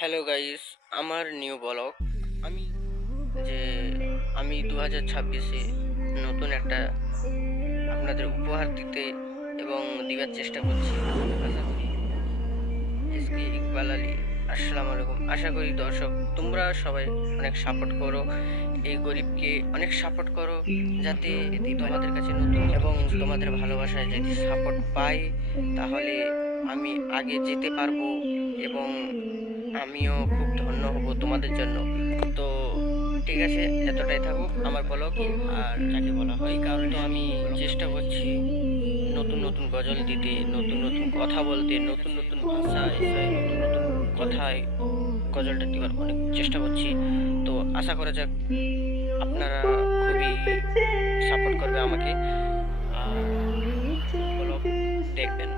Hello guys, আমার new blog. আমি যে আমি 2026-এ নতুন একটা আপনাদের উপহার দিতে এবং দিবার চেষ্টা করছি। আশা করি এসকে ইকবাল আলী। আসসালামু আলাইকুম। আশা করি দর্শক তোমরা সবাই অনেক সাপোর্ট করো, এই গরিবকে অনেক সাপোর্ট করো, যাতে এটি তোমাদের কাছে নতুন এবং তোমাদের ভালোবাসায় যদি সাপোর্ট পাই তাহলে আমি আগে যেতে পারবো এবং আমিও খুব ধন্য হব তোমাদের জন্য। তো ঠিক আছে, এতটাই থাকুক আমার ব্লগে। আর যাকে বলা হয়, এই কারণে আমি চেষ্টা করছি নতুন নতুন গজল দিতে, নতুন নতুন কথা বলতে, নতুন নতুন ভাষায় নতুন নতুন কথায় গজলটা দেওয়ার অনেক চেষ্টা করছি। তো আশা করা যাক আপনারা খুবই সাপোর্ট করবে আমাকে আর ব্লগ দেখবেন।